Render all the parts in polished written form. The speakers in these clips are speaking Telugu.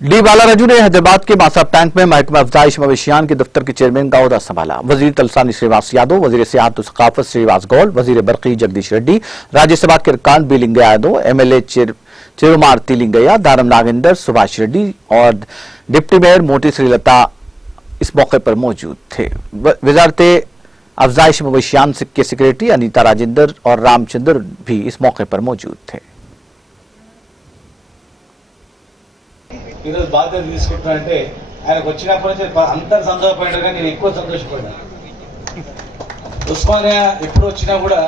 डी बाला रजू ने हैदराबाद के मासा टैंक में महकमा अफजाइश मवेशियान के दफ्तर के चेयरमैन का ओहदा संभाला। वजीर तलसानी श्रीवास यादव, वजीर सियाहत और सकाफत श्रीवास गौल, वजीर बरकी जगदीश रेड्डी, राज्यसभा के अरकान बी लिंगैया यादव, एमएलए चिरुमार तिलिंगैया, दारम नागेंद्र, सुभाष रेड्डी और डिप्टी मेयर मोटी श्रीलता इस मौके पर मौजूद थे। वजारत अफजाइश मवेशियान के सेक्रेटरी अनीता राजेंद्र और रामचंद्र भी इस मौके पर मौजूद थे। ఈరోజు బాధ్యత తీసుకుంటున్నానంటే ఆయనకు వచ్చినప్పటి నుంచి అందరు సంతోషపడ్డారు, కానీ నేను ఎక్కువ సంతోషపడ్డా. ఉస్మానియా ఎప్పుడు వచ్చినా కూడా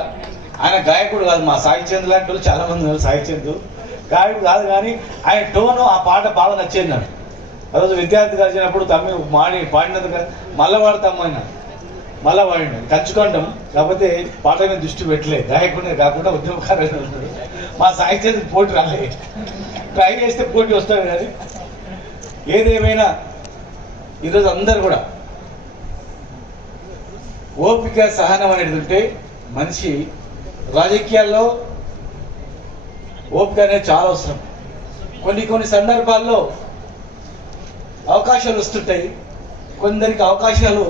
ఆయన గాయకుడు కాదు, మా సాయి చంద్ లాంటి వాళ్ళు చాలా మంది ఉన్నారు. సాయి చంద్ గాయకుడు కాదు, కానీ ఆయన టోను ఆ పాట బాగా నచ్చేది నాకు. ఆ రోజు విద్యార్థి కలిసినప్పుడు తమ్మి పాడినందుకు మళ్ళా పాడతాము మళ్ళా వాడిన కంచుకోవడం, కాకపోతే పాట మీద దృష్టి పెట్టలేదు. గాయకుడిని కాకుండా ఉద్యమకారులు ఉంటాడు. మా సాయి చంద్ పోటీ రాలేదు, ట్రై చేస్తే పోటీ వస్తాడు. కానీ ఏదేమైనా ఈరోజు అందరు కూడా ఓపిక సహనం అనేది ఉంటే మనిషి రాజకీయాల్లో ఓపిక అనేది చాలా అవసరం. కొన్ని సందర్భాల్లో అవకాశాలు వస్తుంటాయి, కొందరికి అవకాశాలు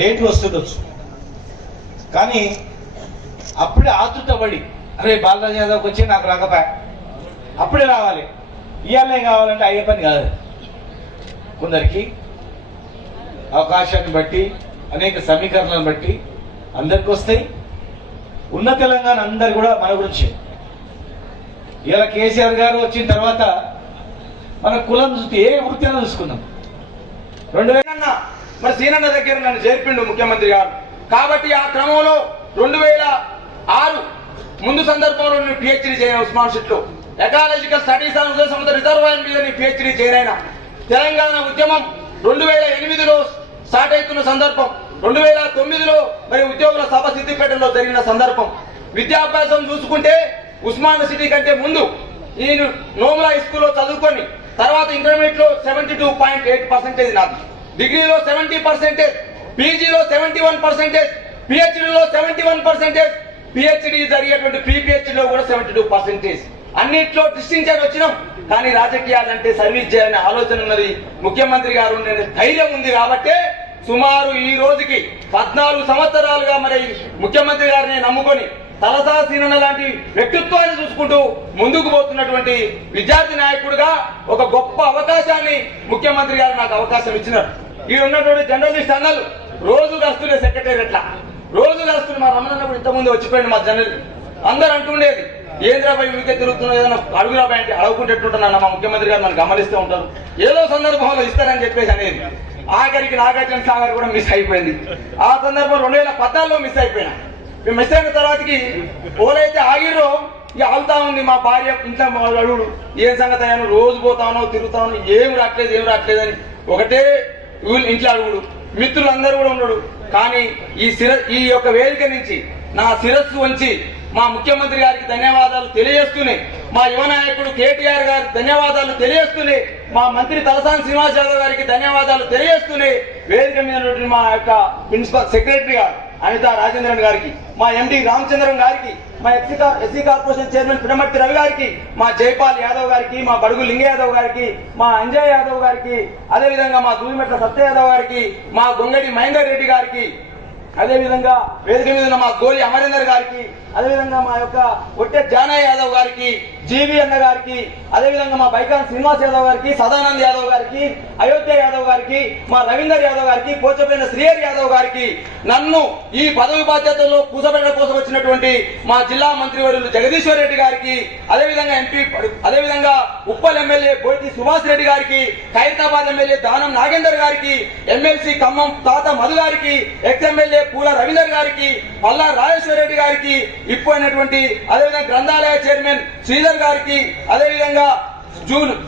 లేటు వస్తుండొచ్చు. కానీ అప్పుడే ఆతృతపడి అరే బాలరాజు యాదవ్కి వచ్చి నాకు రాకపోయా, అప్పుడే రావాలి, ఇవాళనే కావాలంటే అయ్యే పని కాదు. కొందరికి అవకాశాన్ని బట్టి అనేక సమీకరణలను బట్టి అందరికి వస్తాయి. ఉన్న తెలంగాణ అందరు కూడా మన గురించి ఇలా కేసీఆర్ గారు వచ్చిన తర్వాత మన కులం చూస్తే ఏ వృత్తి అయినా చూసుకుందాం. 2000 మరి సీనన్న దగ్గర నన్ను చేర్పిండు ముఖ్యమంత్రి గారు. కాబట్టి ఆ క్రమంలో 2006 ముందు సందర్భంలో నేను పిహెచ్డీ చేయను ఉస్మాన్ సిటీలో ecological studies and Udaya reservoir మీద నేను పిహెచ్డీ చేయనైనా. తెలంగాణ ఉద్యమం 2008లో స్టార్ట్ అవుతున్న సందర్భం, 2009లో మరి ఉద్యోగుల సభ సిద్దిపేటలో జరిగిన సందర్భం. విద్యాభ్యాసం చూసుకుంటే ఉస్మాన్ సిటీ కంటే ముందు నేను నోముల హై స్కూల్లో చదువుకొని తర్వాత ఇంటర్మీడియట్ లో 72.8% నాకు, డిగ్రీలో 70%, పీజీలో 71%, పిహెచ్డీలో 71%, పిహెచ్డీ జరిగేటువంటి ప్రీ పిహెచ్డీలో కూడా 72%. అన్నిట్లో డిస్టింక్షన్ వచ్చినాం. కానీ రాజకీయాలంటే సర్వీస్ చేయాలనే ఆలోచన ఉన్నది ముఖ్యమంత్రి గారు, ధైర్యం ఉంది. కాబట్టి సుమారు ఈ రోజుకి 14 సంవత్సరాలుగా మరి ముఖ్యమంత్రి గారిని నమ్ముకొని తలసాసీనన్న లాంటి వ్యక్తిత్వాన్ని చూసుకుంటూ ముందుకు పోతున్నటువంటి విద్యార్థి నాయకుడిగా ఒక గొప్ప అవకాశాన్ని ముఖ్యమంత్రి గారు నాకు అవకాశం ఇచ్చినారు. ఈ ఉన్నటువంటి జర్నలిస్ట్ అన్నలు రోజు కలుస్తుండే సెక్రటేరియట్లా, రోజు కలుస్తుంది. మా రమణన్నప్పుడు ఇంతకుముందు వచ్చిపోయింది మా జర్నలిస్ట్ అందరు అంటుండేది, ఏంద్రాబాయ్ ఊరికే తిరుగుతున్నా ఏదైనా అడుగురాబాయ్ అంటే అడుగుకుంటేట్టున్నాను. మా ముఖ్యమంత్రి గారు మనకు గమనిస్తూ ఉంటారు, ఏదో సందర్భంలో ఇస్తారని చెప్పేసి అనేది. ఆఖరికి నాగార్జున సాగర్ కూడా మిస్ అయిపోయింది. ఆ సందర్భం 2014లో మిస్ అయిపోయినా. మేము మిస్ అయిన తర్వాతకి పోలైతే ఆగిరో ఇక ఆగుతా ఉంది. మా భార్య ఇంట్లో అడుగుడు, ఏం సంగతి అయ్యాను, రోజు పోతానో తిరుగుతాను, ఏం రావట్లేదు అని ఒకటే ఇంట్లో అడుగుడు. మిత్రులందరూ కూడా ఉన్నాడు. కానీ ఈ యొక్క వేదిక నుంచి నా శిరస్సు వంచి మా ముఖ్యమంత్రి గారికి ధన్యవాదాలు తెలియజేస్తూనే, మా యువ నాయకుడు కేటీఆర్ గారికి ధన్యవాదాలు తెలియజేస్తూనే, మా మంత్రి తలసాని శ్రీనివాస్ యాదవ్ గారికి ధన్యవాదాలు తెలియజేస్తూనే, వేదిక మీద మా యొక్క ప్రిన్సిపల్ సెక్రటరీ గారు అనితా రాజేంద్రన్ గారికి, మా ఎండి రామచంద్రన్ గారికి, మా ఎస్సీ కార్పొరేషన్ చైర్మన్ పినమర్తి రవి గారికి, మా జైపాల్ యాదవ్ గారికి, మా బడుగు లింగ యాదవ్ గారికి, మా అంజయ్ యాదవ్ గారికి, అదేవిధంగా మా దూలిమెట్ల సత్య యాదవ్ గారికి, మా గొంగడి మహేందర్ రెడ్డి గారికి, అదేవిధంగా వేదిక మీద మా గోలి అమరేందర్ గారికి, అదేవిధంగా మా యొక్క ఒట్టె జానయ్య యాదవ్ గారికి, జీవి అన్న గారికి, అదేవిధంగా మా బైకాన్ శ్రీనివాస్ యాదవ్ గారికి, సదానంద్ యాదవ్ గారికి, అయోధ్య యాదవ్ గారికి, మా రవీందర్ యాదవ్ గారికి, పోచపైన శ్రీహరి యాదవ్ గారికి, నన్ను ఈ పదవి బాధ్యతల్లో కూసబెట్టడం కోసం వచ్చినటువంటి మా జిల్లా మంత్రివర్యులు జగదీశ్వర్ రెడ్డి గారికి, అదేవిధంగా ఎంపీ అదేవిధంగా ఉప్పల్ ఎమ్మెల్యే బోయితి సుభాష్ రెడ్డి గారికి, ఖైరతాబాద్ ఎమ్మెల్యే దానం నాగేందర్ గారికి, ఎమ్మెల్సీ ఖమ్మం తాత మధు గారికి, ఎక్స్ ఎమ్మెల్యే పూల రవీందర్ గారికి, పల్లా రాజేశ్వర రెడ్డి గారికి, ఇప్పుడైనటువంటి అదేవిధంగా గ్రంథాలయ చైర్మన్ శ్రీధర్ గారికి, అదేవిధంగా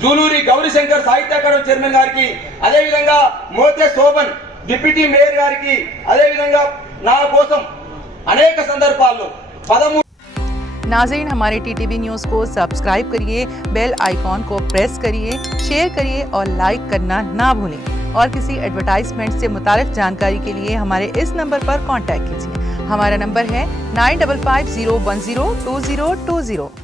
జూలూరి గౌరీశంకర్ సాహిత్య అకాడమీ చైర్మన్ గారికి, అదేవిధంగా మోతే శోభన్ డిప్యూటీ మేయర్ గారికి, అదేవిధంగా నా కోసం అనేక సందర్భాల్లో 13 नाज़रीन, हमारे टीटीवी न्यूज़ को सब्सक्राइब करिए, बेल आइकॉन को प्रेस करिए, शेयर करिए और लाइक करना ना भूलें। और किसी एडवर्टाइजमेंट से मुताल्लिक़ जानकारी के लिए हमारे इस नंबर पर कांटेक्ट कीजिए। हमारा नंबर है 9550102020।